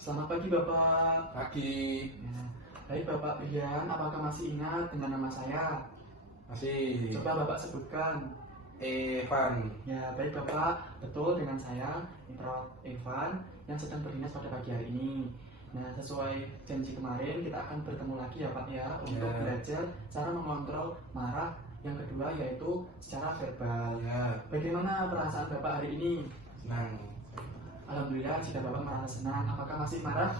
Selamat pagi Bapak. Pagi. Ya, baik Bapak Rian, apakah masih ingat dengan nama saya? Masih. Coba Bapak sebutkan. Evan. Ya, baik Bapak, betul dengan saya, Prof. Evan, yang sedang berdinas pada pagi hari ini. Nah, sesuai janji kemarin, kita akan bertemu lagi ya Pak ya, untuk belajar cara mengontrol marah. Yang kedua yaitu secara verbal. Ya. Bagaimana perasaan Bapak hari ini? Senang. Alhamdulillah, jika Bapak merasa senang, apakah masih marah?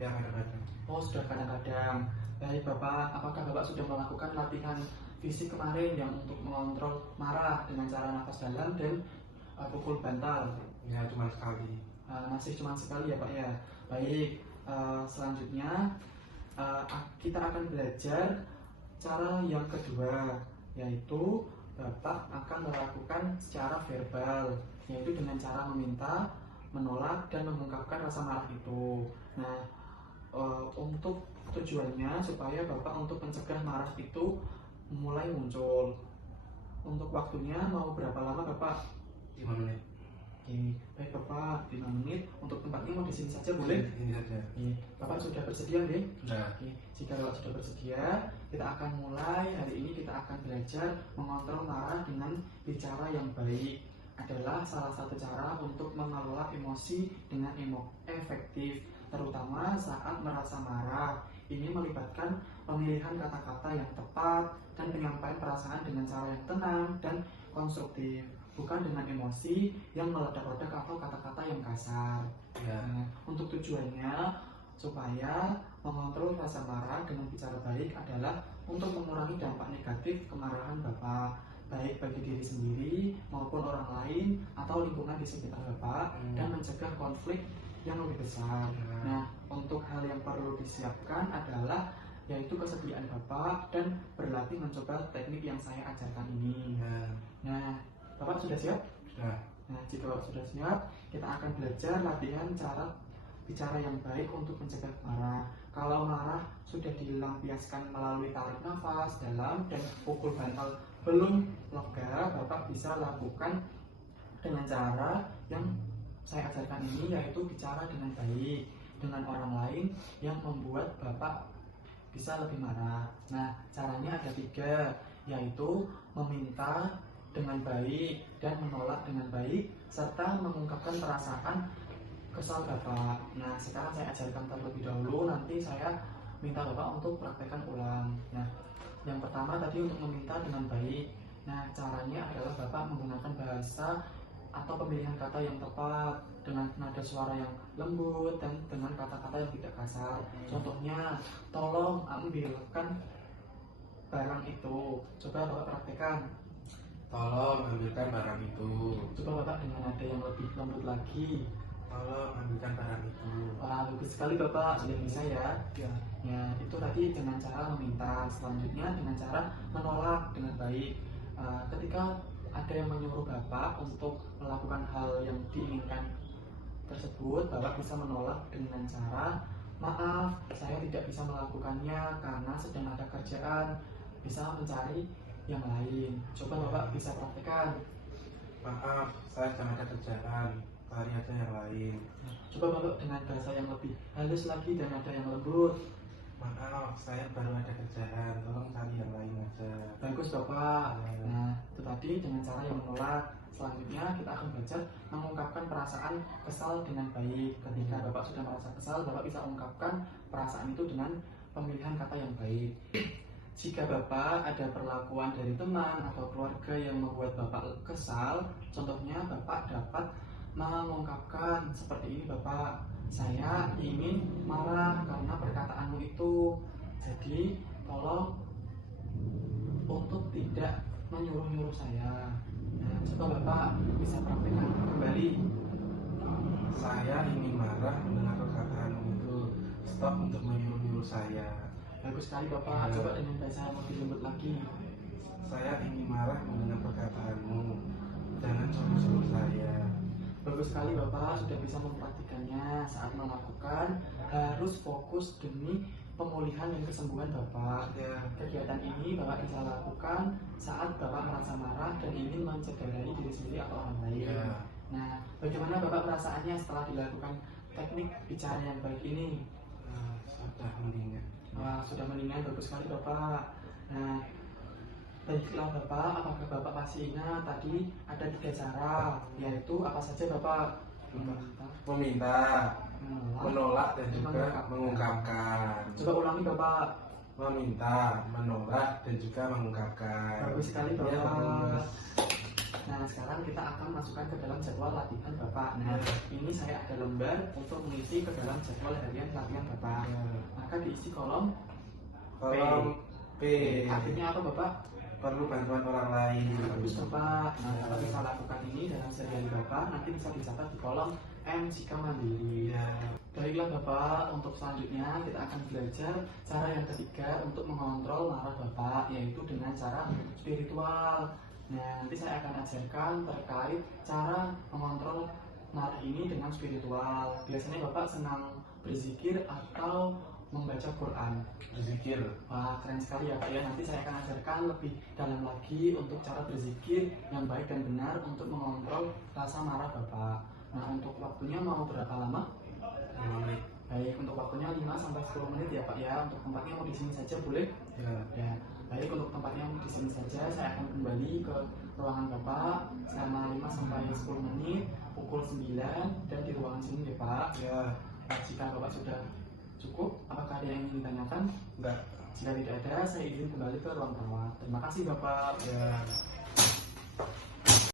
Ya, kadang-kadang. Oh, sudah kadang-kadang. Baik Bapak, apakah Bapak sudah melakukan latihan fisik kemarin yang untuk mengontrol marah dengan cara nafas dalam dan pukul bantal? Ya, cuma sekali. Masih cuma sekali ya Pak ya. Baik, selanjutnya kita akan belajar cara yang kedua, yaitu Bapak akan melakukan secara verbal, yaitu dengan cara meminta, menolak, dan mengungkapkan rasa marah itu. Nah, untuk tujuannya supaya Bapak untuk mencegah marah itu mulai muncul. Untuk waktunya mau berapa lama Bapak? 5 menit. Oke, baik Bapak, 5 menit. Untuk tempatnya mau di sini saja boleh? Ini saja. Oke, Bapak sudah bersedia nggih? Sudah. Oke, jika Bapak sudah bersedia, kita akan mulai. Hari ini kita akan belajar mengontrol marah dengan bicara yang baik. Adalah salah satu cara untuk mengelola emosi dengan efektif, terutama saat merasa marah. Ini melibatkan pemilihan kata-kata yang tepat dan penyampaian perasaan dengan cara yang tenang dan konstruktif, bukan dengan emosi yang meledak-ledak atau kata-kata yang kasar. Ya. Nah, untuk tujuannya supaya mengontrol rasa marah dengan bicara baik adalah untuk mengurangi dampak negatif kemarahan Bapak, baik bagi diri sendiri maupun orang lain atau lingkungan di sekitar Bapak, dan mencegah konflik yang lebih besar. Nah, untuk hal yang perlu disiapkan adalah yaitu kesediaan Bapak dan berlatih mencoba teknik yang saya ajarkan ini. Ya. Nah, Bapak sudah siap? Sudah. Nah, jika Bapak sudah siap, kita akan belajar latihan cara bicara yang baik untuk mencegah marah. Kalau marah sudah dilampiaskan melalui tarik nafas dalam dan pukul bantal belum lega, Bapak bisa lakukan dengan cara yang saya ajarkan ini, yaitu bicara dengan baik dengan orang lain yang membuat Bapak bisa lebih marah. Nah, caranya ada 3, yaitu meminta dengan baik dan menolak dengan baik, serta mengungkapkan perasaan kesal Bapak. Nah, sekarang saya ajarkan terlebih dahulu, nanti saya minta Bapak untuk praktekkan ulang. Nah, yang pertama tadi untuk meminta dengan baik. Nah, caranya adalah Bapak menggunakan bahasa atau pemilihan kata yang tepat dengan nada suara yang lembut dan dengan kata-kata yang tidak kasar. Contohnya, tolong ambilkan barang itu. Coba Bapak praktekkan. Tolong ambilkan barang itu. Coba Bapak dengan nada yang lebih lembut lagi. Tolong ambilkan barang itu. Wah, bagus sekali Bapak, sudah bisa ya. Ya, itu tadi dengan cara meminta. Selanjutnya dengan cara menolak dengan baik. Ketika ada yang menyuruh Bapak untuk melakukan hal yang diinginkan tersebut, Bapak bisa menolak dengan cara, maaf, saya tidak bisa melakukannya karena sedang ada kerjaan, bisa mencari yang lain. Coba Bapak bisa praktekkan. Maaf, saya sedang ada kerjaan. Cari aja yang lain. Coba Bapak dengan bahasa yang lebih halus lagi dan ada yang lembut. Maaf, saya baru ada kerjaan. Tolong cari yang lain aja. Bagus Bapak. Nah, itu tadi dengan cara yang menolak. Selanjutnya kita akan belajar mengungkapkan perasaan kesal dengan baik. Ketika Bapak sudah merasa kesal, Bapak bisa ungkapkan perasaan itu dengan pemilihan kata yang baik. Jika Bapak ada perlakuan dari teman atau keluarga yang membuat Bapak kesal, contohnya Bapak dapat mengungkapkan seperti ini, Bapak, saya ingin marah karena perkataanmu itu, jadi tolong untuk tidak menyuruh-nyuruh saya. Nah, coba Bapak bisa praktekkan kembali. Saya ingin marah mendengar perkataanmu itu. Stop untuk menyuruh-nyuruh saya. Bagus sekali Bapak, coba dengan bahasa yang lebih lembut lagi. Saya ingin marah mendengar perkataanmu. Jangan suruh-suruh saya. Bagus sekali Bapak, sudah bisa mempraktikannya. Saat melakukan harus fokus demi pemulihan dan kesembuhan Bapak. Kegiatan ini Bapak bisa lakukan saat Bapak merasa marah dan ingin mencederai diri sendiri atau orang lain. Nah, bagaimana Bapak perasaannya setelah dilakukan teknik bicara yang baik ini? Sudah mendingan. Wah, sudah mendingan, bagus sekali Bapak. Nah, baiklah Bapak, apakah Bapak masih ingat tadi ada 3 cara, yaitu apa saja Bapak? Meminta, menolak, dan juga mengungkapkan. Coba ulangi Bapak. Meminta, menolak, dan juga mengungkapkan. Bagus sekali Ya, Bapak. bagus. Nah, sekarang kita akan masukkan ke dalam jadwal latihan Bapak. Nah, ini saya ada lembar untuk mengisi ke dalam jadwal harian latihan Bapak. Maka diisi kolom Kolom P. artinya apa Bapak? Perlu bantuan orang lain. Bagus Bapak. Nah, Bapak bisa lakukan ini dalam sehari Bapak. Nanti bisa dicatat di kolom M jika mandiri. Ya. Baiklah Bapak, untuk selanjutnya kita akan belajar cara yang ketiga untuk mengontrol marah Bapak, yaitu dengan cara spiritual. Nah, nanti saya akan ajarkan terkait cara mengontrol marah ini dengan spiritual. Biasanya Bapak senang berzikir atau membaca Quran? Berzikir. Wah, keren sekali ya Pak ya. Nanti saya akan ajarkan lebih dalam lagi untuk cara berzikir yang baik dan benar untuk mengontrol rasa marah Bapak. Nah, untuk waktunya mau berapa lama? 5 menit. Baik, untuk waktunya 5-10 menit ya Pak ya. Untuk tempatnya mau di sini saja boleh? Ya. Ya. Baik, untuk tempatnya mau di sini saja. Saya akan kembali ke ruangan Bapak selama 5-10 menit pukul 9 dan di ruangan sini ya Pak. Ya. Nah, jika Bapak sudah cukup, apakah ada yang ingin ditanyakan? Enggak. Jika tidak ada, saya izin kembali ke ruang rawat. Terima kasih Bapak. Ya.